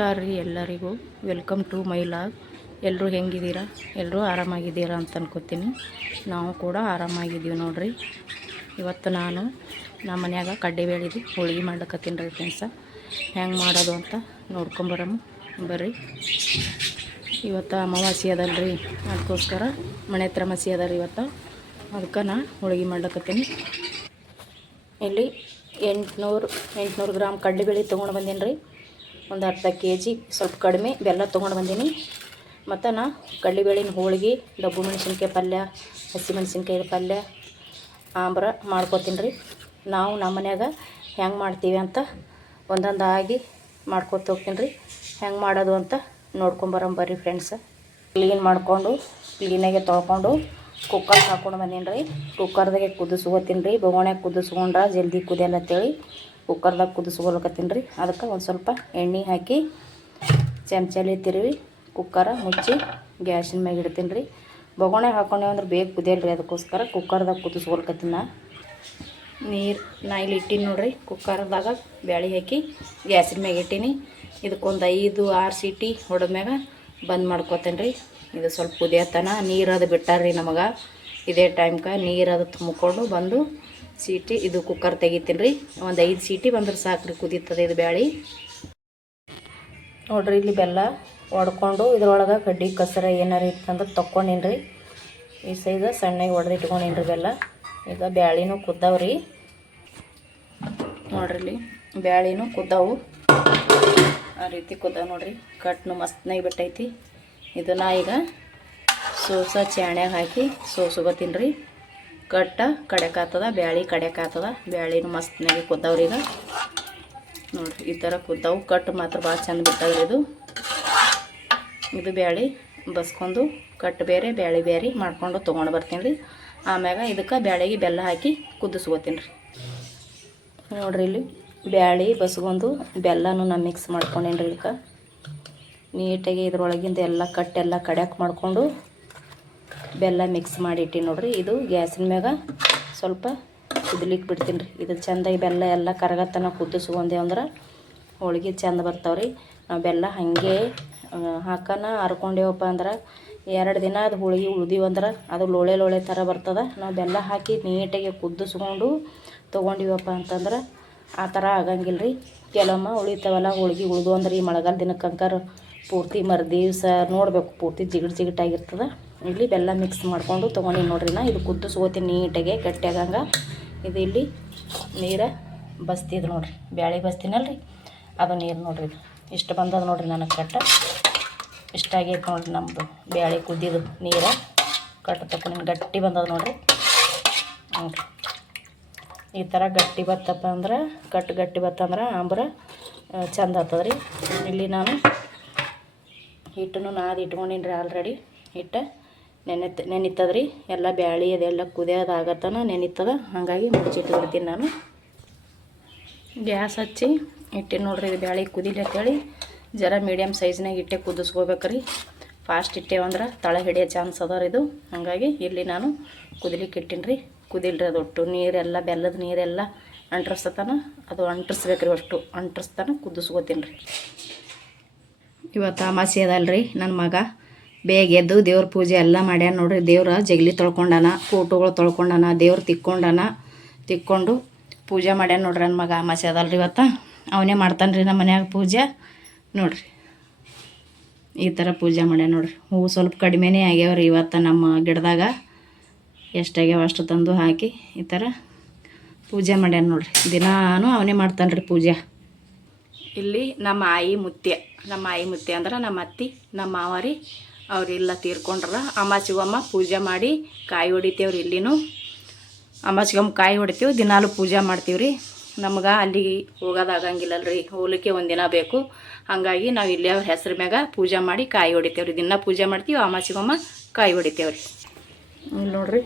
ನಮಸ್ಕಾರ ರೀ ಎಲ್ಲರಿಗೂ. ವೆಲ್ಕಮ್ ಟು ಮೈ ಲಾಗ್ ಎಲ್ಲರೂ ಹೆಂಗಿದ್ದೀರಾ? ಎಲ್ಲರೂ ಆರಾಮಾಗಿದ್ದೀರಾ ಅಂತ ಅನ್ಕೋತೀನಿ. ನಾವು ಕೂಡ ಆರಾಮಾಗಿದ್ದೀವಿ ನೋಡಿರಿ. ಇವತ್ತು ನಾನು ನಮ್ಮ ಮನ್ಯಾಗ ಕಡ್ಡಿ ಬೇಳಿದು ಹೋಳಿಗೆ ಮಾಡ್ಲಕತ್ತೀನಿ ರೀ ಫ್ರೆಂಡ್ಸ ಹೆಂಗೆ ಮಾಡೋದು ಅಂತ ನೋಡ್ಕೊಂಬರಮ್ಮ ಬರ್ರಿ. ಇವತ್ತು ಅಮಾವಾಸ್ಯೆ ರೀ ಅದಕ್ಕೋಸ್ಕರ ಮನೆ ಹತ್ರ ಮಸಿ ಅದ ಇವತ್ತು. ಅದಕ್ಕೆ ನಾ ಹೋಳಿಗೆ ಮಾಡ್ಲಕತ್ತೀನಿ. ಇಲ್ಲಿ ಎಂಟುನೂರು ಎಂಟುನೂರು ಗ್ರಾಮ್ ಕಡಲೆಬೇಳೆ ತೊಗೊಂಡು ಬಂದೀನಿ ರೀ ಒಂದು ಅರ್ಧ ಕೆ ಜಿ ಸ್ವಲ್ಪ ಕಡಿಮೆ ಬೆಲ್ಲ ತೊಗೊಂಡು ಬಂದೀನಿ. ಮತ್ತು ನಾ ಕಡಲೆಬೇಳಿನ ಹೋಳಿಗೆ, ಡಬ್ಬು ಮೆಣಸಿನ್ಕಾಯಿ ಪಲ್ಯ, ಹಸಿ ಮೆಣಸಿನ್ಕಾಯಿ ಪಲ್ಯ ಆಂಬ್ರ ಮಾಡ್ಕೊತೀನಿ ರೀ. ನಾವು ನಮ್ಮ ಮನ್ಯಾಗ ಹೆಂಗೆ ಮಾಡ್ತೀವಿ ಅಂತ ಒಂದೊಂದಾಗಿ ಮಾಡ್ಕೊತ ಹೋಗ್ತೀನಿ ರೀ. ಹೆಂಗೆ ಮಾಡೋದು ಅಂತ ನೋಡ್ಕೊಂಬರಂ ಬರ್ರಿ ಫ್ರೆಂಡ್ಸ್ ಕ್ಲೀನ್ ಮಾಡಿಕೊಂಡು, ಕ್ಲೀನಾಗೆ ತೊಳ್ಕೊಂಡು ಕುಕ್ಕರ್ ಹಾಕೊಂಡು ಬಂದೀನಿ ರೀ. ಕುಕ್ಕರ್ದಾಗೆ ಕುದಿಸ್ಕೋತೀನಿ ರೀ ಬೊಗೋಣೆ ಕುದಿಸ್ಕೊಂಡ್ರೆ ಜಲ್ದಿ ಕುದಿಯಲ್ಲ ಅಂತೇಳಿ. ಕುಕ್ಕರ್ದಾಗ ಕುದಿಸ್ಕೊಳಕತ್ತೀನಿ ರೀ. ಅದಕ್ಕೆ ಒಂದು ಸ್ವಲ್ಪ ಎಣ್ಣೆ ಹಾಕಿ ಚಮಚಲಿ ತಿರುವಿ ಕುಕ್ಕರ ಮುಚ್ಚಿ ಗ್ಯಾಸಿನ ಮ್ಯಾಗ ಇಡ್ತೀನಿ ರೀ. ಬೊಗೋಣೆ ಹಾಕೊಂಡೇವು ಅಂದ್ರೆ ಬೇಗ ಕುದಿಯಲ್ಲ ರೀ ಅದಕ್ಕೋಸ್ಕರ ಕುಕ್ಕರ್ದಾಗ ಕುದಿಸ್ಕೊಳ್ಕತ್ತೀನಿ ನಾ. ನೀರು ನಾ ಇಲ್ಲಿ ಇಟ್ಟೀನಿ ನೋಡ್ರಿ, ಕುಕ್ಕರ್ದಾಗ ಬ್ಯಾಳಿ ಹಾಕಿ ಗ್ಯಾಸಿನ ಮ್ಯಾಗೆ ಇಟ್ಟೀನಿ. ಇದಕ್ಕೊಂದು ಐದು, ಆರು ಸೀಟಿ ಹೊಡೆದ್ಮ್ಯಾಗ ಬಂದ್ ಮಾಡ್ಕೊತೇನೆ ರೀ. ಇದು ಸ್ವಲ್ಪ ಕುದಿಯತನ, ನೀರು ಅದು ಬಿಟ್ಟಾರ್ರಿ ನಮಗೆ. ಇದೇ ಟೈಮ್ಗೆ ನೀರು ಅದು ತುಂಬಿಕೊಂಡು ಬಂದು ಸೀಟಿ, ಇದು ಕುಕ್ಕರ್ ತೆಗಿತೀನಿ ರೀ. ಒಂದು ಐದು ಸೀಟಿ ಬಂದ್ರೆ ಸಾಕು ರೀ, ಕುದೀತದೆ ಇದು ಬ್ಯಾಳಿ. ನೋಡ್ರಿ, ಇಲ್ಲಿ ಬೆಲ್ಲ ಒಡ್ಕೊಂಡು ಇದ್ರೊಳಗೆ ಕಡ್ಡಿ, ಕಸರ ಏನಾರು ಇತ್ತಂದ್ರೆ ತೊಗೊಂಡೀನಿ ಈ ಸೈಜ ಸಣ್ಣಗೆ ಒಡೆದು ಇಟ್ಕೊಂಡಿನ್ರಿ ಬೆಲ್ಲ. ಈಗ ಬ್ಯಾಳಿನೂ ಕುದ್ದಾವ್ರಿ ನೋಡ್ರಿ ಇಲ್ಲಿ ಬ್ಯಾಳಿನೂ ಕುದ್ದಾವು. ಆ ರೀತಿ ಕುದ್ದಾವ ನೋಡ್ರಿ. ಕಟ್ನು ಮಸ್ತ್ನಾಗಿ ಬಿಟ್ಟೈತಿ. ಇದನ್ನ ಈಗ ಸೋಸ ಚಾಣ್ಯಾಗ ಹಾಕಿ ಸೋಸ್ಕೊತೀನಿ ರೀ. ಕಟ್ಟ ಕಡೆಕಾತದ, ಬ್ಯಾಳಿ ಕಡೆಕಾತದ, ಬ್ಯಾಳಿನೂ ಮಸ್ತ್ನಾಗಿ ಈಗ. ನೋಡ್ರಿ, ಈ ಥರ ಕುದ್ದಾವು ಕಟ್ಟು ಮಾತ್ರ ಭಾಳ ಚಂದ ಬಿಟ್ಟದ್ರಿ ಇದು. ಇದು ಬ್ಯಾಳಿ ಬಸ್ಕೊಂಡು ಕಟ್ಟು ಬೇರೆ, ಬ್ಯಾಳಿ ಬೇರೆ ಮಾಡ್ಕೊಂಡು ತೊಗೊಂಡು ಬರ್ತೀನಿ ರೀ. ಆಮ್ಯಾಗ ಇದಕ್ಕೆ ಬ್ಯಾಳಿಗೆ ಬೆಲ್ಲ ಹಾಕಿ ಕುದಿಸ್ಕೋತೀನಿ ರೀ. ನೋಡ್ರಿ ಇಲ್ಲಿ ಬ್ಯಾಳಿ ಬಸ್ಕೊಂಡು ಬೆಲ್ಲನೂ ನಾನು ಮಿಕ್ಸ್ ಮಾಡ್ಕೊಂಡೇನಿ ರೀ ಇದಕ್ಕೆ ನೀಟಾಗಿ ಇದ್ರೊಳಗಿಂದ ಎಲ್ಲ ಕಟ್ಟೆಲ್ಲ ಕಡ್ಯಾಕೆ ಮಾಡಿಕೊಂಡು ಬೆಲ್ಲ ಮಿಕ್ಸ್ ಮಾಡಿ ಇಟ್ಟಿ ನೋಡ್ರಿ. ಇದು ಗ್ಯಾಸಿನ ಮ್ಯಾಗ ಸ್ವಲ್ಪ ಕುದಲಿಕ್ಕೆ ಬಿಡ್ತೀನಿ ರೀ. ಇದು ಚೆಂದಾಗಿ ಬೆಲ್ಲ ಎಲ್ಲ ಕರಗತನ ಕುದಿಸ್ಕೊಂಡೇವು ಅಂದ್ರೆ ಹೋಳಿಗೆ ಚೆಂದ ಬರ್ತಾವ್ರಿ. ನಾವು ಬೆಲ್ಲ ಹಾಗೆ ಹಾಕನ ಹರ್ಕೊಂಡೇವಪ್ಪ ಅಂದ್ರೆ ಎರಡು ದಿನ ಅದು ಹೋಳಿಗೆ ಅಂದ್ರೆ ಅದು ಲೋಳೆ ಲೋಳೆ ಥರ ಬರ್ತದೆ. ನಾವು ಬೆಲ್ಲ ಹಾಕಿ ನೀಟಾಗಿ ಕುದಿಸ್ಕೊಂಡು ತೊಗೊಂಡಿವಪ್ಪ ಅಂತಂದ್ರೆ ಆ ಥರ ಆಗಂಗಿಲ್ಲ ರೀ ಕೆಲವೊಮ್ಮೆ ಉಳಿತಾವಲ್ಲ ಹೋಳಿಗೆ ಉಳಿದು ಅಂದ್ರೆ ಈ ಮಳೆಗಾಲ ದಿನಕ್ಕಂಕರ್ ಪೂರ್ತಿ ಮರು ದಿವಸ ನೋಡಬೇಕು. ಪೂರ್ತಿ ಜಿಗಿಟ್ ಜಿಗಿಟಾಗಿರ್ತದೆ. ಇಲ್ಲಿ ಬೆಲ್ಲ ಮಿಕ್ಸ್ ಮಾಡಿಕೊಂಡು ತೊಗೊಂಡು ನೋಡ್ರಿ ನಾ. ಇದು ಕುದಿಸ್ಕೋತೀನಿ ನೀಟಾಗೆ, ಗಟ್ಟಿಯಾಗಂಗ. ಇದು ಇಲ್ಲಿ ನೀರು ಬಸ್ತಿದ್ ನೋಡ್ರಿ, ಬ್ಯಾಳೆ ಬಸ್ತೀನಲ್ರಿ ಅದು ನೀರು ನೋಡ್ರಿ ಇದು. ಇಷ್ಟು ಬಂದದ ನೋಡ್ರಿ ನನಗೆ ಕಟ್ಟ. ಇಷ್ಟ ಆಗೈತೆ ನೋಡ್ರಿ ನಮ್ಮದು ಬ್ಯಾಳೆ ಕುದ್ದಿದ್ದು ನೀರು. ಕಟ್ಟು ತಗೊಂಡು ಗಟ್ಟಿ ಬಂದದ ನೋಡ್ರಿ. ನೋಡ್ರಿ ಈ ಥರ ಗಟ್ಟಿ ಬತ್ತಪ್ಪ ಅಂದ್ರೆ ಕಟ್ಟು ಗಟ್ಟಿ ಬತ್ತಂದ್ರೆ ಅಂಬ್ರ ಚಂದ ಆಗ್ತದೆ ರೀ ಇಲ್ಲಿ ನಾನು ಹಿಟ್ಟನ್ನು ನಾದಿ ಇಟ್ಕೊಂಡೀನಿ ರೀ ಆಲ್ರೆಡಿ ಹಿಟ್ಟು ನೆನೆತ್ ನೆನಿತದ ರೀ ಎಲ್ಲ ಬ್ಯಾಳಿ ಅದೆಲ್ಲ ಕುದಿಯೋದಾಗತ್ತನ ನೆನಿತದ. ಹಾಗಾಗಿ ಮುಚ್ಚಿಟ್ಬಿಡ್ತೀನಿ ನಾನು. ಗ್ಯಾಸ್ ಹಚ್ಚಿ ಇಟ್ಟಿನಿ ನೋಡ್ರಿ, ಇದು ಬ್ಯಾಳಿ ಅಂತೇಳಿ. ಜರ ಮೀಡಿಯಮ್ ಸೈಜ್ನಾಗ ಇಟ್ಟೆ ಕುದಿಸ್ಕೋಬೇಕ್ರಿ. ಫಾಸ್ಟ್ ಇಟ್ಟೇವಂದ್ರೆ ತಳ ಹಿಡಿಯೋ ಚಾನ್ಸ್ ಅದ ರೀ ಇದು. ಹಾಗಾಗಿ ಇಲ್ಲಿ ನಾನು ಕುದಿಲಿಕ್ಕೆ ಇಟ್ಟಿನಿ ರೀ ಕುದಿಲ್ರಿ ಅದು ಒಟ್ಟು. ನೀರೆಲ್ಲ, ಬೆಲ್ಲದ ನೀರೆಲ್ಲ ಅಂಟ್ರಸ್ತತನ. ಅದು ಅಂಟ್ರಿಸ್ಬೇಕ್ರಿ ಅಷ್ಟು. ಅಂಟ್ರಿಸ್ತಾನ ಕುದಿಸ್ಕೋತೀನಿ ರೀ ಇವತ್ತು ಅಮಾಸೆ ಅದಲ್ರಿ ನನ್ನ ಮಗ. ಬೇಗ ಎದ್ದು ದೇವ್ರ ಪೂಜೆ ಎಲ್ಲ ಮಾಡ್ಯಾನ ನೋಡ್ರಿ. ದೇವ್ರ ಜಗಲಿ ತೊಳ್ಕೊಂಡಾನ, ಫೋಟೋಗಳು ತೊಳ್ಕೊಂಡಾನ, ದೇವ್ರು ತಿಕ್ಕೊಂಡಾನ, ತಿಕ್ಕೊಂಡು ಪೂಜೆ ಮಾಡ್ಯಾನ ನೋಡ್ರಿ ನನ್ನ ಮಗ ಅಮಾಸೆ ಅದಲ್ರಿ ಇವತ್ತು. ಅವನೇ ಮಾಡ್ತಾನೆ ರೀ ನಮ್ಮ ಮನ್ಯಾಗ ಪೂಜೆ. ನೋಡ್ರಿ. ಈ ಥರ ಪೂಜೆ ಮಾಡ್ಯಾನ ನೋಡ್ರಿ. ಹೂವು ಸ್ವಲ್ಪ ಕಡಿಮೆನೇ ಆಗ್ಯಾವ್ರಿ ಇವತ್ತು ನಮ್ಮ ಗಿಡದಾಗ. ಎಷ್ಟಾಗ್ಯಾವ ಅಷ್ಟು ತಂದು ಹಾಕಿ ಈ ಥರ ಪೂಜೆ ಮಾಡ್ಯಾನ ನೋಡ್ರಿ. ದಿನಾನು ಅವನೇ ಮಾಡ್ತಾನೆ ರೀ ಪೂಜೆ. ಇಲ್ಲಿ ನಮ್ಮ ಆಯಿ ಮುತ್ಯ, ನಮ್ಮ ಆಯಿ ಮುತ್ಯ ಅಂದ್ರೆ ನಮ್ಮ ಅತ್ತಿ, ನಮ್ಮ ಮಾವರಿ ಅವರೆಲ್ಲ ತೀರ್ಕೊಂಡ್ರ ಅಮಾಚಿಗಮ್ಮ ಪೂಜೆ ಮಾಡಿ ಕಾಯಿ ಹೊಡಿತೇವ್ರಿ ಇಲ್ಲಿನೂ. ಅಮಾಚಿಗಮ್ಮ ಕಾಯಿ ಹೊಡಿತೀವಿ, ದಿನಾಲು ಪೂಜೆ ಮಾಡ್ತೀವಿ ರೀ ನಮ್ಗೆ ಅಲ್ಲಿಗೆ ಹೋಗೋದಾಗಂಗಿಲ್ಲಲ್ಲ ರೀ ಒಂದು ಒಂದಿನ ಬೇಕು. ಹಾಗಾಗಿ ನಾವು ಇಲ್ಲಿ ಅವ್ರ ಹೆಸ್ರ ಮ್ಯಾಗ ಪೂಜೆ ಮಾಡಿ ಕಾಯಿ ಹೊಡಿತೇವ್ರಿ. ದಿನ ಪೂಜೆ ಮಾಡ್ತೀವಿ ಅಮಾಚಿಗಮ್ಮ ಕಾಯಿ ಹೊಡಿತೇವ್ರಿ. ಇಲ್ಲಿ ನೋಡ್ರಿ,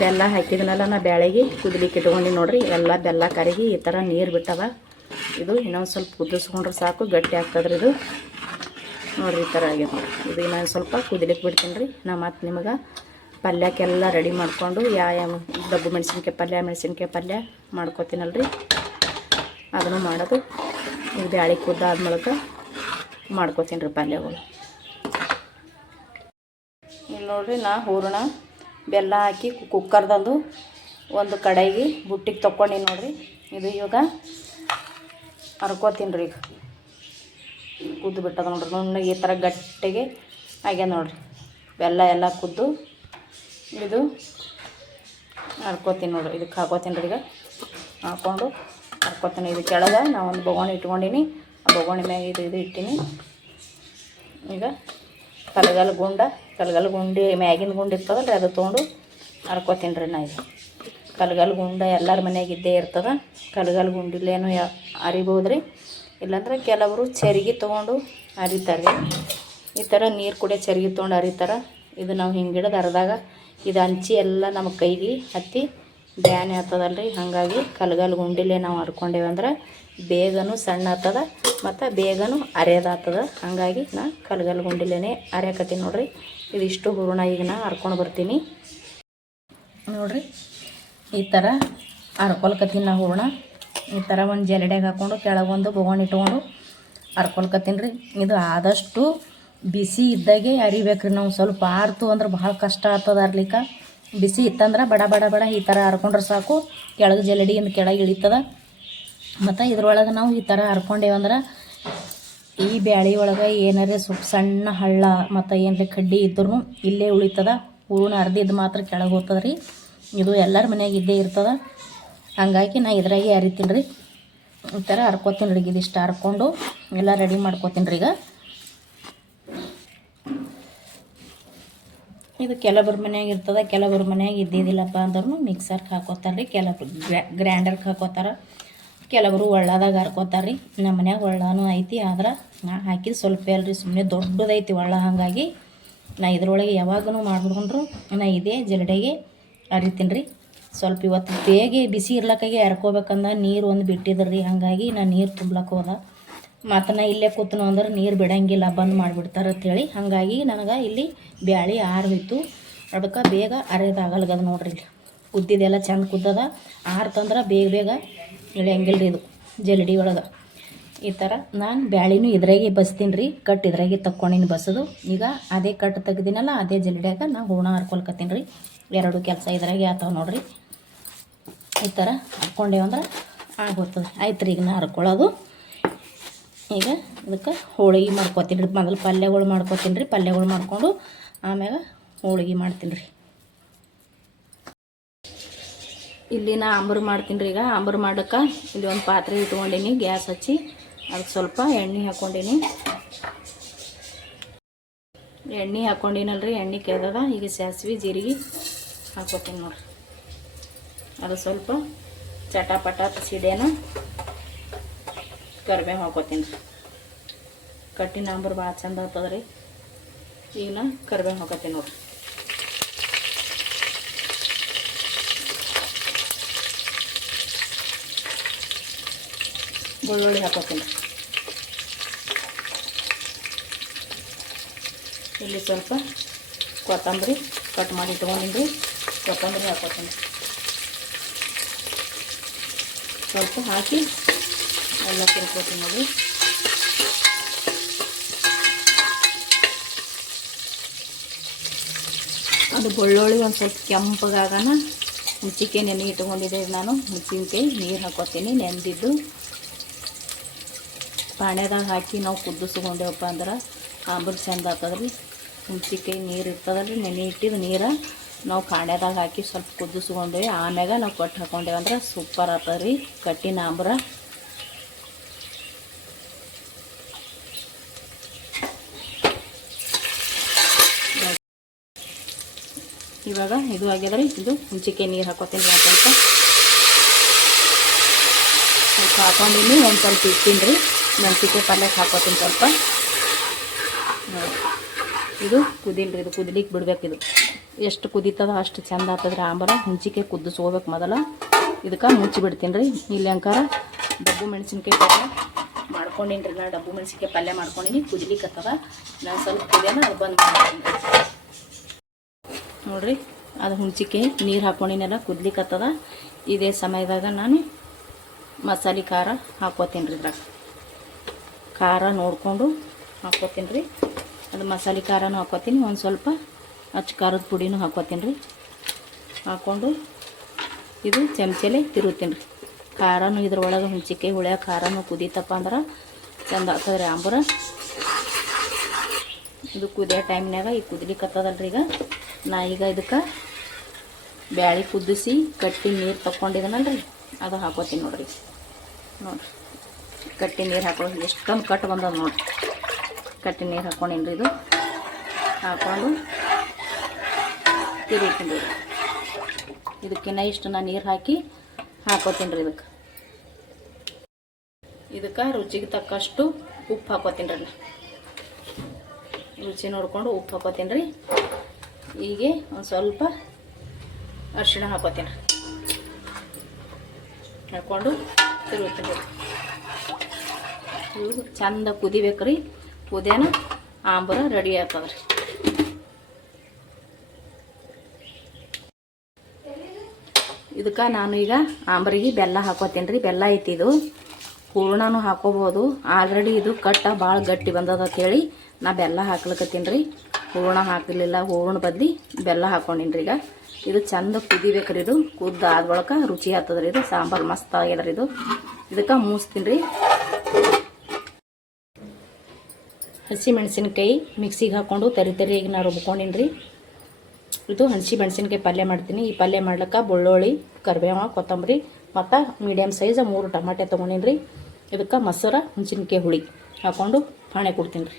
ಬೆಲ್ಲ ಹಾಕಿದ್ನಲ್ಲ ನಾ ಬೆಳಗ್ಗೆ ಕುದಲಿಕ್ಕೆ ಇಟ್ಕೊಂಡು ನೋಡ್ರಿ, ಎಲ್ಲ ಬೆಲ್ಲ ಕರಗಿ ಈ ಥರ ನೀರು ಬಿಟ್ಟವ. ಇದು ಇನ್ನೊಂದು ಸ್ವಲ್ಪ ಕುದಿಸ್ಕೊಂಡ್ರೆ ಸಾಕು, ಗಟ್ಟಿ ಆಗ್ತದ್ರಿ ಇದು. ನೋಡ್ರಿ ಈ ಥರ ಆಗ್ಯದ ಇದು ನಾನು ಸ್ವಲ್ಪ ಕುದಿಲಿಕ್ಕೆ ಬಿಡ್ತೀನಿ ರೀ. ನಾ ಮತ್ತು ನಿಮಗೆ ಪಲ್ಯಕ್ಕೆಲ್ಲ ರೆಡಿ ಮಾಡಿಕೊಂಡು ಯಾವ ಡಬ್ಬು ಮೆಣಸಿನ್ಕಾಯಿ ಪಲ್ಯ ಮೆಣಸಿನ್ಕಾಯಿ ಪಲ್ಯ ಮಾಡ್ಕೊತೀನಲ್ರಿ. ಅದನ್ನು ಮಾಡೋದು. ಈಗ ಬ್ಯಾಳಿ ಕುದ್ದಾದ ಮೂಲಕ ಮಾಡ್ಕೋತೀನಿ ರೀ ಪಲ್ಯಗಳು. ಇಲ್ಲಿ ನೋಡಿರಿ ನಾ ಹೂರಣ ಬೆಲ್ಲ ಹಾಕಿ ಕುಕ್ಕರ್ದಂದು ಒಂದು ಕಡೆಗೆ ಬುಟ್ಟಿಗೆ ತೊಗೊಂಡಿನಿ ನೋಡಿರಿ. ಇದು ಇವಾಗ ಹರ್ಕೋತೀನಿ ರೀ ಕುದ್ದು ಬಿಟ್ಟದ ನೋಡ್ರಿ. ನುಣ್ಣಗೆ ಈ ಥರ ಗಟ್ಟಿಗೆ ಆಗ್ಯದ ನೋಡ್ರಿ. ಬೆಲ್ಲ ಎಲ್ಲ ಕುದ್ದು ಇದು ಹರ್ಕೋತೀನಿ ನೋಡ್ರಿ. ಇದಕ್ಕೆ ಹಾಕೋತೀನಿ ರೀ ಈಗ. ಹಾಕ್ಕೊಂಡು ಹರ್ಕೋತೀನಿ ಇದು ಕೆಳಗೆ ನಾ ಒಂದು ಬೊಗೋಣಿ ಇಟ್ಕೊಂಡಿನಿ. ಆ ಬೊಗೋಣಿ ಮ್ಯಾಗ ಇದು ಇದು ಇಟ್ಟೀನಿ. ಈಗ ಕಲ್ಗಲ್ ಗುಂಡ ಕಲಗಲ್ ಗುಂಡಿ, ಮ್ಯಾಗಿನ ಗುಂಡಿ ಇರ್ತದಲ್ಲ ರೀ ಅದು ತೊಗೊಂಡು ಹರ್ಕೋತೀನಿ ರೀ ನಾ ಇದು ಕಲ್ಗಲ್ ಗುಂಡ ಎಲ್ಲರ ಮನ್ಯಾಗ ಇದ್ದೇ ಇರ್ತದ. ಕಲ್ಗಲ್ ಗುಂಡಿಲೇನು ಯಾ ಅರಿಬೋದು ರೀ ಇಲ್ಲಾಂದ್ರೆ ಕೆಲವರು ಚರಿಗೆ ತೊಗೊಂಡು ಅರಿತಾರೆ ಈ ಥರ ನೀರು ಕುಡಿಯೋ ಚರಿಗೆ ತೊಗೊಂಡು ಅರಿತಾರೆ ಇದು ನಾವು ಹಿಂಗೆ ಹಿಡಿದು ಅರ್ದಾಗ ಇದು ಹಂಚಿ ಎಲ್ಲ ನಮ್ಮ ಕೈಗೆ ಹತ್ತಿ ಬ್ಯಾನೆ ಆಗ್ತದಲ್ಲ ರೀ ಹಾಗಾಗಿ ಕಲ್ಗಲ್ ಗುಂಡಿಲೆ ನಾವು ಹರ್ಕೊಂಡೇವಂದ್ರೆ ಬೇಗನೂ ಸಣ್ಣ ಆಗ್ತದ ಮತ್ತು ಬೇಗನೂ ಅರೆಯೋದಾಗ್ತದ ಹಾಗಾಗಿ ನಾ ಕಲ್ಗಲ್ ಗುಂಡಿಲೆನೇ ಅರೆಯಕತ್ತೀನಿ ನೋಡ್ರಿ. ಇದಿಷ್ಟು ಹೂರಣ ಈಗ ನಾ ಹರ್ಕೊಂಡು ಬರ್ತೀನಿ. ನೋಡ್ರಿ, ಈ ಥರ ಹರ್ಕೊಲ್ಕತ್ತೀನಿ ನಾ ಹೂರಣ. ಈ ಥರ ಒಂದು ಜಲಡೆಗೆ ಹಾಕ್ಕೊಂಡು ಕೆಳಗೊಂದು ಬೊಗೋಣಿ ಇಟ್ಕೊಂಡು ಹರ್ಕೊಳ್ಕತ್ತೀನಿ ರೀ. ಇದು ಆದಷ್ಟು ಬಿಸಿ ಇದ್ದಾಗೆ ಅರಿಬೇಕ್ರಿ ನಾವು. ಸ್ವಲ್ಪ ಆರ್ತು ಅಂದ್ರೆ ಭಾಳ ಕಷ್ಟ ಆಗ್ತದ ಅರ್ಲಿಕ್ಕೆ. ಬಿಸಿ ಇತ್ತಂದ್ರೆ ಬಡ ಬಡ ಬಡ ಈ ಥರ ಹರ್ಕೊಂಡ್ರೆ ಸಾಕು. ಕೆಳಗೆ ಜಲಡಿಯಿಂದ ಕೆಳಗೆ ಇಳಿತದ. ಮತ್ತು ಇದ್ರೊಳಗೆ ನಾವು ಈ ಥರ ಹರ್ಕೊಂಡೇವಂದ್ರೆ ಈ ಬ್ಯಾಳಿ ಒಳಗೆ ಏನಾರೇ ಸ್ವಲ್ಪ ಸಣ್ಣ ಹಳ್ಳ ಮತ್ತು ಏನಾರ ಕಡ್ಡಿ ಇದ್ರೂ ಇಲ್ಲೇ ಉಳಿತದ. ಹೂರ್ಣ ಅರ್ದಿದ್ದು ಮಾತ್ರ ಕೆಳಗೆ ಹೋಗ್ತದ ಇದು ಎಲ್ಲರ ಮನ್ಯಾಗ ಇದ್ದೇ ಇರ್ತದ. ಹಾಗಾಗಿ ನಾ ಇದ್ರಾಗೆ ಅರಿತೀನಿ ರೀ. ಈ ಥರ ಹರ್ಕೋತೀನಿ ರೀ ಇದಿಷ್ಟು ಹರ್ಕೊಂಡು ಎಲ್ಲ ರೆಡಿ ಮಾಡ್ಕೋತೀನಿ ರೀ ಈಗ. ಇದು ಕೆಲವ್ರ ಮನ್ಯಾಗ ಇರ್ತದೆ ಕೆಲವ್ರ ಮನ್ಯಾಗ ಇದ್ದಿದ್ದಿಲ್ಲಪ್ಪ ಅಂದ್ರೂ ಮಿಕ್ಸರ್ಗೆ ಹಾಕೋತಾರೆ ರೀ ಕೆಲವ್ರು ಗ್ರ್ಯಾಂಡರ್ಗೆ ಹಾಕೋತಾರೆ. ಕೆಲವರು ಒಳ್ಳಾದಾಗ ಹರ್ಕೋತಾರೆ ರೀ. ನಮ್ಮ ಮನ್ಯಾಗ ಒಳ್ಳಾನು ಐತಿ, ಆದ್ರೆ ನಾ ಹಾಕಿದ ಸ್ವಲ್ಪ ಅಲ್ರಿ ಸುಮ್ಮನೆ ದೊಡ್ಡದೈತಿ ಒಳ್ಳ ಹಾಗಾಗಿ ನಾ ಇದ್ರೊಳಗೆ ಯಾವಾಗೂ ಮಾಡಿಕೊಂಡ್ರು ನಾ ಇದೇ ಜಲಡೆಗೆ ಅರಿತೀನಿ ರೀ. ಸ್ವಲ್ಪ ಇವತ್ತು ಬೇಗ ಬಿಸಿ ಇರ್ಲಕ್ಕಾಗಿ ಎರ್ಕೋಬೇಕಂದ ನೀರು ಒಂದು ಬಿಟ್ಟಿದ್ರಿ. ರೀ ಹಾಗಾಗಿ ನಾನು ನೀರು ತುಂಬ್ಲಕ್ಕೆ ಹೋದ. ಮತ್ತು ನಾ ಇಲ್ಲೇ ಕೂತನು ಅಂದ್ರೆ ನೀರು ಬಿಡಂಗಿಲ್ಲ, ಬಂದ್ ಮಾಡಿಬಿಡ್ತಾರೆ ಅಂತೇಳಿ. ಹಾಗಾಗಿ ನನಗೆ ಇಲ್ಲಿ ಬ್ಯಾಳಿ ಆರ್ಬಿತ್ತು ಅದಕ್ಕೆ ಬೇಗ ಅರೆದಾಗಲ್ಗದ ನೋಡ್ರಿ ಕುದ್ದಿದೆಲ್ಲ ಚೆಂದ ಕುದ್ದದ. ಆರ್ತಂದ್ರೆ ಬೇಗ ಬೇಗ ಇಳಿಯಂಗಿಲ್ಲ ರೀ ಇದು ಜಲ್ಡಿ ಒಳಗೆ. ಈ ಥರ ನಾನು ಬ್ಯಾಳಿನೂ ಇದ್ರಾಗೆ ಬಸ್ತೀನಿ ರೀ ಕಟ್ ಇದ್ರಾಗೆ ತಕ್ಕೊಂಡಿನಿ ಬಸದು. ಈಗ ಅದೇ ಕಟ್ ತೆಗ್ದಿನಲ್ಲ, ಅದೇ ಜಲ್ಡಿಯಾಗ ನಾನು ಹೂಣ ಹರ್ಕೊಲ್ಕತ್ತೀನಿ ರೀ. ಎರಡು ಕೆಲಸ ಇದ್ರಾಗೆ ಆಗ್ತಾವೆ ನೋಡ್ರಿ. ಈ ಥರ ಅಂದ್ರೆ ಆಗೋಗ್ತದೆ ಆಯ್ತು ರೀ ಈಗ ನಾ ಹರ್ಕೊಳ್ಳೋದು. ಈಗ ಅದಕ್ಕೆ ಹೋಳಿಗೆ ಮಾಡ್ಕೊತೀನಿ ರೀ. ಮೊದಲು ಪಲ್ಯಗಳು ಮಾಡ್ಕೊತೀನಿ ರೀ. ಪಲ್ಯಗಳು ಮಾಡಿಕೊಂಡು ಆಮ್ಯಾಗ ಹೋಳಿಗೆ ಮಾಡ್ತೀನಿ ರೀ. ಇಲ್ಲಿ ನಾ ಅಂಬರು ಮಾಡ್ತೀನಿ ರೀ ಈಗ. ಅಂಬರು ಮಾಡೋಕೆ ಇಲ್ಲಿ ಒಂದು ಪಾತ್ರೆ ಇಟ್ಕೊಂಡೀನಿ, ಗ್ಯಾಸ್ ಹಚ್ಚಿ. ಅದಕ್ಕೆ ಸ್ವಲ್ಪ ಎಣ್ಣೆ ಹಾಕ್ಕೊಂಡೀನಿ. ಎಣ್ಣೆ ಹಾಕ್ಕೊಂಡಿನಲ್ರಿ. ಎಣ್ಣೆ ಕೆದದ ಈಗ ಸಾಸಿವೆ, ಜೀರಿಗೆ. ಹಾಕ್ಕೊತೀನಿ ನೋಡ್ರಿ. ಅದು ಸ್ವಲ್ಪ ಚಟಾಪಟ ಸಿಡೇನ ಕರಿಬೇವು ಹಾಕೋತೀನಿ ರೀ. ಕಟ್ಟಿನ ಅಂಬರು ಭಾಳ ಚಂದ ಆಗ್ತದ್ರಿ. ಈಗ ನಾ ಕರಿಬೇವು ಹಾಕೋತೀನಿ ನೋಡ್ರಿ. ಬೆಳ್ಳುಳ್ಳಿ ಹಾಕೋತೀನಿ ಇಲ್ಲಿ ಸ್ವಲ್ಪ ಕೊತ್ತಂಬರಿ ಕಟ್ ಮಾಡಿ ಇಟ್ಕೊಂಡಿನಿ ಕೊತ್ತಂಬರಿ ಹಾಕೋತೀನಿ ಸ್ವಲ್ಪ ಹಾಕಿ ಎಲ್ಲ ತಿರ್ಕೋತೀನಿ ನೋಡಿ. ಅದು ಬೆಳ್ಳುಳ್ಳಿ ಒಂದು ಸ್ವಲ್ಪ ಕೆಂಪಗಾಗನ ಹುಚ್ಚಿಕೆ ನೆನೆ ಇಟ್ಕೊಂಡಿದ್ದೆ ನಾನು. ಹುಚ್ಚಿಕೆ ನೀರು ಹಾಕೋತೀನಿ ನೆಂದಿದ್ದು ಪಾಣ್ಯದಾಗ ಹಾಕಿ ನಾವು ಕುದಿಸ್ಕೊಂಡೇವಪ್ಪ ಅಂದ್ರೆ ಆಂಬ್ರ ಚೆಂದ ಆಗ್ತದ್ರಿ. ಹುಣ್ಸಿಕಾಯಿ ನೀರು ಇರ್ತದಲ್ರಿ, ನೆನೆ ಇಟ್ಟಿದ್ದು ನೀರು. ನಾವು ಕಾಣ್ಯದಾಗ ಹಾಕಿ ಸ್ವಲ್ಪ ಕುದಿಸ್ಕೊಂಡೇವಿ. ಆಮ್ಯಾಗ ನಾವು ಕೊಟ್ಟು ಹಾಕೊಂಡೇವಿ ಅಂದ್ರೆ ಸೂಪರ್ ಆಗ್ತದೆ ರೀ ಕಟ್ಟಿನ ಆಂಬ್ರ ಇವಾಗ ಇದು ಆಗ್ಯದ್ರಿ ಇದು ಹುಂಚಿಕೆ ನೀರು ಹಾಕೋತೀನಿ ಅಂತ ಸ್ವಲ್ಪ ಸ್ವಲ್ಪ ಹಾಕೊಂಡಿನಿ, ಒಂದು ಸ್ವಲ್ಪ ಇಡ್ತೀನಿ ರೀ ಮೆಣಸಿಕೆ ಪಲ್ಯಕ್ಕೆ ಹಾಕೋತೀನಿ ಸ್ವಲ್ಪ. ಇದು ಕುದಿಲ್ರಿ, ಇದು ಕುದಿಲಿಕ್ಕೆ ಬಿಡ್ಬೇಕು ಇದು. ಎಷ್ಟು ಕುದೀತದ ಅಷ್ಟು ಚಂದ ರೀ ಆಂಬರ. ಹುಂಚಿಕೆ ಕುದಿಸ್ಕೋಬೇಕು ಮೊದಲು. ಇದಕ್ಕೆ ಮುಚ್ಚಿ ಬಿಡ್ತೀನಿ ರೀ. ಇಲ್ಲಿ ಅಂಕಾರ ಡಬ್ಬು ಮೆಣಸಿನ್ಕಾಯಿ ಪಲ್ಯ ಮಾಡ್ಕೊಂಡಿನಿ ನಾ. ಡಬ್ಬು ಮೆಣಸಿನ್ಕಾಯಿ ಪಲ್ಯ ಮಾಡ್ಕೊಂಡಿನಿ. ಕುದಿಲಿಕ್ಕತ್ತದ ನಾನು ಸ್ವಲ್ಪ ಕುದಿಯೋಣ ಅದು ಬಂದು ನೋಡಿರಿ, ಅದು ಹುಣ್ಚಿಕೆ ನೀರು ಹಾಕೊಂಡಿನೆಲ್ಲ ಕುದ್ಲಿಕ್ಕತ್ತದ ಇದೇ ಸಮಯದಾಗ ನಾನು ಮಸಾಲೆ ಖಾರ ಹಾಕೋತೀನಿ ರೀ ಇದ್ರಾಗ. ಖಾರ ನೋಡಿಕೊಂಡು ಹಾಕ್ಕೋತೀನಿ ರೀ. ಅದು ಮಸಾಲೆ ಖಾರನೂ ಹಾಕೋತೀನಿ ಒಂದು ಸ್ವಲ್ಪ ಅಚ್ಚ ಖಾರದ ಪುಡಿನೂ ಹಾಕೋತೀನಿ ರೀ. ಹಾಕ್ಕೊಂಡು ಇದು ಚಮಚಲೆ ತಿರುತ್ತೀನಿ ರೀ. ಖಾರನೂ ಇದ್ರೊಳಗೆ ಹುಣಸಿಕಾಯಿ ಹುಳಿಯ ಖಾರನೂ ಕುದೀತಪ್ಪ ಅಂದ್ರೆ ಚಂದ ಆಗ್ತದೆ ರೀ ಆಂಬೂರ ಇದು ಕುದಿಯೋ ಟೈಮ್ನಾಗ ಈಗ ಕುದಿಲಿಕ್ಕತ್ತದಲ್ರಿ ಈಗ. ನಾ ಈಗ ಇದಕ್ಕೆ ಬ್ಯಾಳಿ ಕುದಿಸಿ ಕಟ್ಟಿ ನೀರು ತಗೊಂಡಿದನಲ್ರಿ ಅದು ಹಾಕೋತೀನಿ ನೋಡ್ರಿ. ನೋಡ್ರಿ. ಕಟ್ಟಿ ನೀರು ಹಾಕೋ ಎಷ್ಟೊಂದು ಕಟ್ಟು ಬಂದದ ನೋಡಿ ಕಟ್ಟಿ ನೀರು ಹಾಕೊಂಡೇನ್ರಿ ಇದು. ಹಾಕೊಂಡು ತಿರುಗ್ತೀನಿ ರೀ ಇದಕ್ಕಿನ್ನ ಇಷ್ಟು ನಾನು ನೀರು ಹಾಕಿ ಹಾಕೋತೀನಿ ರೀ ಇದಕ್ಕೆ. ಇದಕ್ಕೆ ರುಚಿಗೆ ತಕ್ಕಷ್ಟು ಉಪ್ಪು ಹಾಕೋತೀನಿ ರೀ ರುಚಿ ನೋಡ್ಕೊಂಡು ಉಪ್ಪು ಹಾಕೋತೀನಿ ರೀ. ಹೀಗೆ ಒಂದು ಸ್ವಲ್ಪ ಅರ್ಶಿಣ ಹಾಕೋತೀನಿ ಹಾಕ್ಕೊಂಡು ತಿರುಗ್ತೀನಿ ರೀ. ಚಂದ ಕುದಿಬೇಕು ರೀ. ಕುದೇನ ಆಂಬರ ರೆಡಿ ಆಗ್ತದೆ ರೀ. ಇದಕ್ಕೆ ನಾನು ಈಗ ಆಂಬ್ರಿಗೆ ಬೆಲ್ಲ ಹಾಕೋತೀನಿ ರೀ ಬೆಲ್ಲ ಐತಿ ಇದು. ಹೂರ್ಣನೂ ಹಾಕೋಬೋದು. ಆಲ್ರೆಡಿ ಇದು ಕಟ್ಟ ಭಾಳ ಗಟ್ಟಿ ಬಂದದ ಅಂತೇಳಿ ನಾ ಬೆಲ್ಲ ಹಾಕ್ಲಿಕ್ಕತ್ತೀನಿ ರೀ ಹೂರ್ಣ ಹಾಕಲಿಲ್ಲ, ಹೂರ್ಣ ಬದ್ಲಿ ಬೆಲ್ಲ ಹಾಕೊಂಡಿನಿ ರೀ ಈಗ. ಇದು ಚಂದ ಕುದಿಬೇಕು ರೀ ಇದು. ಕುದ್ದು ಆದ ರುಚಿ ಆಗ್ತದ್ರಿ ಇದು. ಸಾಂಬಾರು ಮಸ್ತ್ ಆಗ್ಯದ ರೀ ಇದು. ಇದಕ್ಕೆ ಮೂಸ್ತೀನಿ ರೀ ಹಸಿ ಮೆಣಸಿನ್ಕಾಯಿ ಮಿಕ್ಸಿಗೆ ಹಾಕ್ಕೊಂಡು ತರಿ ತರಿಯಾಗಿ ನಾ ರುಬ್ಕೊಂಡಿನಿ ರೀ ಇದು ಹಸಿ ಮೆಣಸಿನ್ಕಾಯಿ ಪಲ್ಯ ಮಾಡ್ತೀನಿ. ಈ ಪಲ್ಯ ಮಾಡ್ಲಿಕ್ಕೆ ಬೆಳ್ಳುಳ್ಳಿ, ಕರಿಬೇವ, ಕೊತ್ತಂಬರಿ, ಮತ್ತು ಮೀಡಿಯಮ್ ಸೈಜ್ ಮೂರು ಟಮಾಟೆ ತೊಗೊಂಡೀನಿ ರೀ ಇದಕ್ಕೆ ಮೊಸರ, ಹುಣಸಿನ್ಕಾಯಿ ಹುಳಿ ಹಾಕ್ಕೊಂಡು ಪಾಣೆ ಕೊಡ್ತೀನಿ ರೀ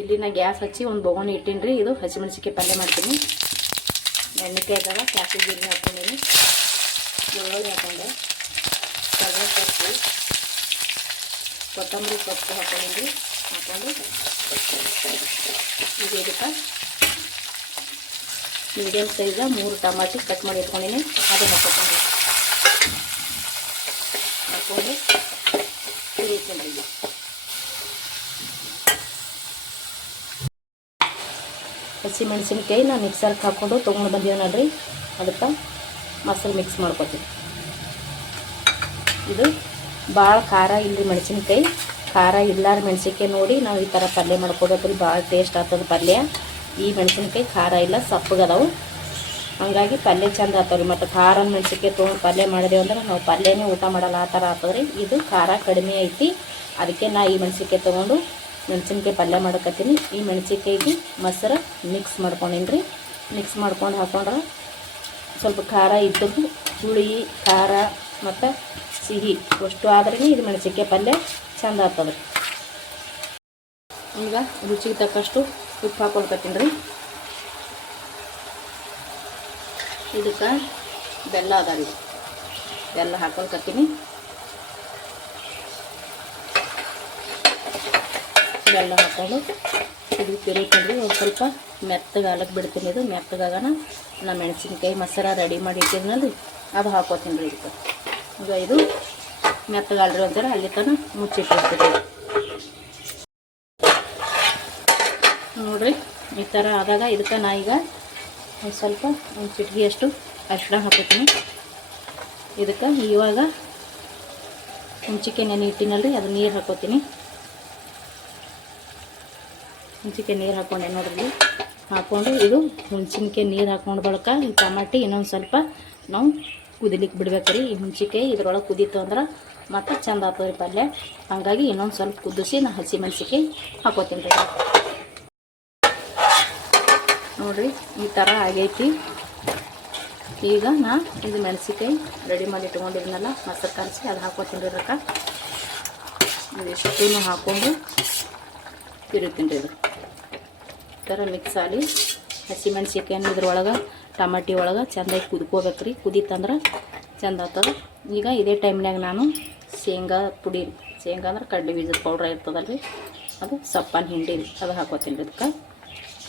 ಇಲ್ಲಿ ನಾ ಗ್ಯಾಸ್ ಹಚ್ಚಿ ಒಂದು ಬೊಗೋಣಿ ಇಟ್ಟೀನಿ ರೀ ಇದು ಹಸಿಮೆಣಸಿನ್ಕಾಯಿ ಪಲ್ಯ ಮಾಡ್ತೀನಿ. ಎಣ್ಣೆಕಾಯಿ ಅದಾಗ ಕ್ಯಾಪಿ ಜೀರಿಗೆ ಹಾಕ್ಕೊಂಡೀನಿ ಬೆಳ್ಳುಳ್ಳಿ ಹಾಕೊಂಡೆ. ಕರಿಬೇವು ಸೊಪ್ಪು ಕೊತ್ತಂಬರಿ ಸೊಪ್ಪು ಹಾಕೊಂಡಿನಿ ಹಾಕೊಂಡು ಇದು ಇದಕ್ಕೆ ಮೀಡಿಯಮ್ ಸೈಜ ಮೂರು ಟಮಾಟಿ ಕಟ್ ಮಾಡಿ ಇಟ್ಕೊಂಡಿನಿ. ಅದು ಹಾಕೋಕೊಂಡು ಹಾಕ್ಕೊಂಡು ತಿರುಗ್ತೀನಿ ಹಸಿಮೆಣಸಿನ್ಕಾಯಿ ಹಸಿ ಮೆಣಸಿನ್ಕಾಯಿ ನಾನು ಮಿಕ್ಸರ್ಗೆ ಹಾಕ್ಕೊಂಡು ತೊಗೊಂಡು ಬಂದಿದ್ದೆ ನೋಡ್ರಿ. ಅದಕ್ಕೆ ಮಸಾಲೆ ಮಿಕ್ಸ್ ಮಾಡ್ಕೊತೀನಿ. ಇದು ಭಾಳ ಖಾರ ಇಲ್ಲರಿ ಮೆಣಸಿನ್ಕಾಯಿ. ಖಾರ ಇಲ್ಲಾರ ಮೆಣಸಿನ್ಕಾಯಿ ನೋಡಿ ನಾವು ಈ ಥರ ಪಲ್ಯ ಮಾಡ್ಕೋಬೇಕ್ರಿ. ಭಾಳ ಟೇಸ್ಟ್ ಆಗ್ತದೆ ಪಲ್ಯ. ಈ ಮೆಣಸಿನ್ಕಾಯಿ ಖಾರ ಇಲ್ಲ ಸಪ್ಪಗದವು ಹಂಗಾಗಿ ಪಲ್ಯ ಚಂದ ಆತವ್ರಿ. ಮತ್ತು ಖಾರ ಮೆಣಸಿನ್ಕಾಯಿ ತೊಗೊಂಡು ಪಲ್ಯ ಮಾಡಿದೆವು ಅಂದ್ರೆ ನಾವು ಪಲ್ಯನೇ ಊಟ ಮಾಡಲ್ಲ, ಆ ಥರ ಆಗ್ತದ್ರಿ ಇದು ಖಾರ ಕಡಿಮೆ ಐತಿ. ಅದಕ್ಕೆ ನಾ ಈ ಮೆಣಸಿನ್ಕಾಯಿ ತೊಗೊಂಡು ಮೆಣಸಿನ್ಕಾಯಿ ಪಲ್ಯ ಮಾಡಕತ್ತೀನಿ. ಈ ಮೆಣಸಿನ್ಕಾಯಿಗೆ ಮೊಸರು ಮಿಕ್ಸ್ ಮಾಡ್ಕೊಂಡೀನಿ ರೀ ಮಿಕ್ಸ್ ಮಾಡ್ಕೊಂಡು ಹಾಕೊಂಡ್ರೆ ಸ್ವಲ್ಪ ಖಾರ ಇದ್ದದ್ದು, ಹುಳಿ, ಖಾರ ಮತ್ತು ಸಿಹಿ ಅಷ್ಟು ಆದ್ರೇ ಇದು ಮೆಣಸಿನ್ಕಾಯಿ ಪಲ್ಯ ಚಂದ ಆಗ್ತದೆ ಈಗ ರುಚಿಗೆ ತಕ್ಕಷ್ಟು ಉಪ್ಪು ಹಾಕೊಳ್ಕತ್ತೀನಿ ರೀ. ಇದಕ್ಕೆ ಬೆಲ್ಲ ಅದ ರೀ. ಬೆಲ್ಲ ಹಾಕೊಳ್ಕತ್ತೀನಿ ಬೆಲ್ಲ ಹಾಕೊಂಡು ಇದು ತಿರುಗ್ತೀನಿ ಒಂದು ಸ್ವಲ್ಪ ಮೆತ್ತಗೆ ಅಲಕ್ಕೆ ಬಿಡ್ತೀನಿ ಇದು. ಮೆತ್ತಗಾಗನ ನಾ ಮೆಣಸಿನ್ಕಾಯಿ ಮಸಾಲ ರೆಡಿ ಮಾಡಿ ಇಟ್ಟಿದ್ನಲ್ಲಿ ಅದು ಹಾಕೋತೀನಿ ರೀ ಇದಕ್ಕೆ. ಈಗ ಇದು ಮೆತ್ತಗಾಲ್ರಿ ಒಂಥರ ಅಲ್ಲಿ ತನಕ ಮುಚ್ಚಿಟ್ಟಿರ್ತೀನಿ ನೋಡ್ರಿ ಈ ಥರ ಆದಾಗ ಇದಕ್ಕೆ ನಾ ಈಗ ಒಂದು ಸ್ವಲ್ಪ ಒಂದು ಚಿಟಿಗೆಯಷ್ಟು ಅರಿಶಿಣ ಹಾಕೋತೀನಿ ಇದಕ್ಕೆ ಇವಾಗ ಹುಂಚಿಕೆ ನೆನೆ ಇಟ್ಟಿನಲ್ರಿ ಅದು ನೀರು ಹಾಕೋತೀನಿ. ಹುಂಚಿಕೆ ನೀರು ಹಾಕೊಂಡೆ ನೋಡ್ರಿ. ಹಾಕ್ಕೊಂಡು ಇದು ಹುಣ್ಸಿನ್ಕಾಯಿ ನೀರು ಹಾಕ್ಕೊಂಡು ಬಳಕ ಈ ಟಮಾಟಿ ಇನ್ನೊಂದು ಸ್ವಲ್ಪ ನಾವು ಕುದಿಲಿಕ್ಕೆ ಬಿಡ್ಬೇಕು ರೀ ಈ ಹುಣ್ಚಿಕಾಯಿ ಇದ್ರೊಳಗೆ ಕುದೀತು ಅಂದ್ರೆ ಮತ್ತು ಚಂದ ಆಗ್ತದೆ ಪಲ್ಯ. ಹಾಗಾಗಿ ಇನ್ನೊಂದು ಸ್ವಲ್ಪ ಕುದಿಸಿ ನಾ ಹಸಿ ಹಾಕೋತೀನಿ ರೀ. ನೋಡಿರಿ, ಈ ಥರ ಆಗೈತಿ. ಈಗ ನಾ ಇದು ಮೆಣಸಿಕಾಯಿ ರೆಡಿ ಮಾಡಿ ಇಟ್ಕೊಂಡಿದ್ನಲ್ಲ, ಮೊಸರು ಕಲಸಿ ಅದು ಹಾಕೋತೀನಿ ರೀ ಇದಿಷ್ಟು ಹಾಕ್ಕೊಂಡು ತಿರುತ್ತೀನಿ ರೀ ಇದು. ಈ ಥರ ಮಿಕ್ಸ್ ಆಗಿ ಹಸಿ ಇದ್ರೊಳಗೆ, ಟಮಾಟಿ ಒಳಗೆ ಚೆಂದಾಗಿ ಕುದ್ಕೋಬೇಕು ರೀ. ಕುದೀತಂದ್ರೆ ಚೆಂದ ಆಗ್ತದೆ. ಈಗ ಇದೇ ಟೈಮ್ನಾಗ ನಾನು ಶೇಂಗಾ ಪುಡಿ, ಶೇಂಗಾ ಅಂದ್ರೆ ಕಡ್ಡಿ ಬೀಜದ ಪೌಡ್ರ್ ಇರ್ತದಲ್ಲ ಅದು ಸಪ್ಪನ ಹಿಂಡಿ ಅದು ಹಾಕೋತೀನಿ ರೀ ಇದಕ್ಕೆ.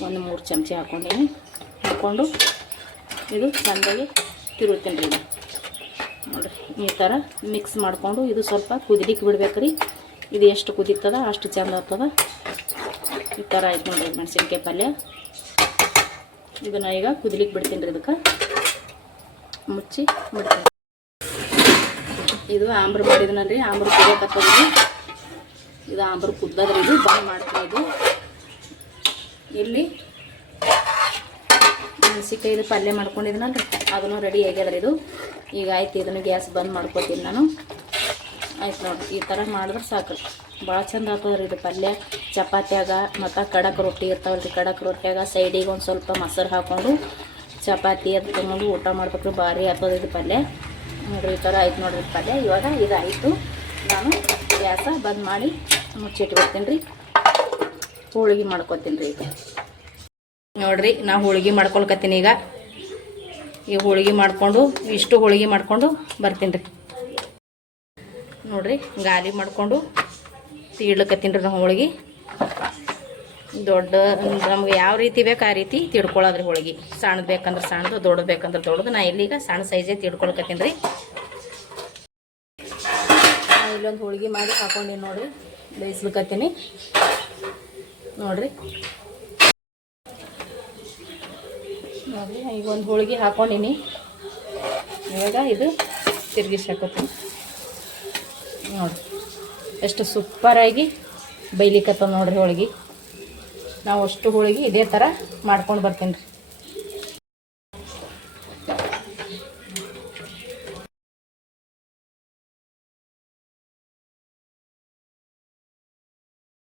ಒಂದು ಮೂರು ಚಮಚ ಹಾಕ್ಕೊಂಡೀನಿ. ಹಾಕ್ಕೊಂಡು ಇದು ಚೆಂದಾಗಿ ತಿರುತ್ತೀನಿ ರೀ ನೋಡಿರಿ, ಈ ಥರ ಮಿಕ್ಸ್ ಮಾಡಿಕೊಂಡು ಇದು ಸ್ವಲ್ಪ ಕುದಿಲಿಕ್ಕೆ ಬಿಡ್ಬೇಕು ರೀ ಇದು ಎಷ್ಟು ಕುದೀತದ, ಅಷ್ಟು ಚೆಂದ ಆಗ್ತದ. ಈ ಥರ ಆಯ್ತು ನೋಡಿರಿ ಮೆಣಸಿನ್ಕಾಯಿ ಪಲ್ಯ. ಇದನ್ನು ಈಗ ಕುದಿಲಿಕ್ಕೆ ಬಿಡ್ತೀನಿ ರೀ ಇದಕ್ಕೆ. ಮುಚ್ಚಿ ಬಿಡ್ತೀನಿ. ಇದು ಆಂಬ್ರ ಮಾಡಿದ್ನಲ್ರಿ ಆಂಬ್ರ ಕುದಿಯಕ್ಕೆ ಇದು ಆಂಬ್ರ ಕುದ್ದದ್ರಿ ಇದು. ಬಾಯ್ ಮಾಡ್ತೀನಿ ಇದು. ಇಲ್ಲಿ ಮೆಣಸಿನ್ಕಾಯಿದು ಪಲ್ಯ ಮಾಡ್ಕೊಂಡಿದ್ನಲ್ಲ ಅದನ್ನು ರೆಡಿ ಆಗ್ಯದ್ರಿ ಇದು. ಈಗ ಆಯ್ತು, ಇದನ್ನು ಗ್ಯಾಸ್ ಬಂದ್ ಮಾಡ್ಕೊತೀನಿ ನಾನು. ಆಯ್ತು ನೋಡಿ, ಈ ಥರ ಮಾಡಿದ್ರೆ ಸಾಕು. ಭಾಳ ಚಂದ ಆಗ್ತದ್ರಿ ಇದು ಪಲ್ಯ. ಚಪಾತ್ಯಾಗ ಮತ್ತು ಕಡಕ್ ರೊಟ್ಟಿ ಇರ್ತಾವಲ್ಲ ರೀ ಕಡಕ್ ರೊಟ್ಟಿಯಾಗ ಸೈಡಿಗೆ ಒಂದು ಸ್ವಲ್ಪ ಮೊಸರು ಹಾಕ್ಕೊಂಡು ಚಪಾತಿ ಅದು ತೊಗೊಂಡು ಊಟ ಮಾಡ್ಬೇಕು ಭಾರಿ ಆಗ್ತದೆ ಇದು ಪಲ್ಯ. ನೋಡಿರಿ, ಈ ಥರ ಆಯ್ತು ನೋಡಿರಿ ಪಲ್ಯ. ಇವಾಗ ಇದಾಯಿತು. ನಾನು ಗ್ಯಾಸ ಬಂದ್ ಮಾಡಿ ಮುಚ್ಚಿಟ್ಬಿಡ್ತೀನಿ ರೀ. ಹೋಳಿಗೆ ಮಾಡ್ಕೊತೀನಿ ರೀ ಈಗ. ನೋಡ್ರಿ ನಾ ಹೋಳಿಗೆ ಮಾಡ್ಕೊಳ್ಕತ್ತೀನಿ ಈಗ. ಈ ಹೋಳಿಗೆ ಮಾಡಿಕೊಂಡು, ಇಷ್ಟು ಹೋಳಿಗೆ ಮಾಡಿಕೊಂಡು ಬರ್ತೀನಿ ರೀ. ನೋಡ್ರಿ, ಗಾಲಿ ಮಾಡಿಕೊಂಡು ತೀಡ್ಲಕತ್ತೀನಿ ರೀ ನಾವು ಹೋಳಿಗೆ. ದೊಡ್ಡ, ನಮ್ಗೆ ಯಾವ ರೀತಿ ಬೇಕು ಆ ರೀತಿ ತಿಡ್ಕೊಳ್ಳೋದ್ರಿ ಹೋಳಿಗೆ. ಸಣ್ಣದು ಬೇಕಂದ್ರೆ ಸಣ್ಣದು, ದೊಡ್ಡದು ಬೇಕಂದ್ರೆ ದೊಡ್ಡದು. ನಾ ಇಲ್ಲಿಗ ಸಣ್ಣ ಸೈಜೇ ತಿಡ್ಕೊಳ್ಕತ್ತೀನಿ ರೀ. ಇಲ್ಲೊಂದು ಹೋಳಿಗೆ ಮಾಡಿ ಹಾಕೊಂಡಿನಿ ನೋಡಿರಿ ಬೇಯಿಸ್ಲಿಕತ್ತೀನಿ ನೋಡ್ರಿ. ನೋಡ್ರಿ, ಈಗ ಒಂದು ಹೋಳಿಗೆ ಹಾಕೊಂಡಿನಿ. ಇವಾಗ ಇದು ತಿರುಗಿಸಿ ಹಾಕೋತೀನಿ. ನೋಡ್ರಿ, ಎಷ್ಟು ಸೂಪರಾಗಿ ಬೈಲಿಕತ್ತದ ನೋಡ್ರಿ ಹೋಳಿಗೆ. ನಾವು ಅಷ್ಟು ಹೋಳಿಗೆ ಇದೇ ಥರ ಮಾಡ್ಕೊಂಡು ಬರ್ತೀನಿ ರೀ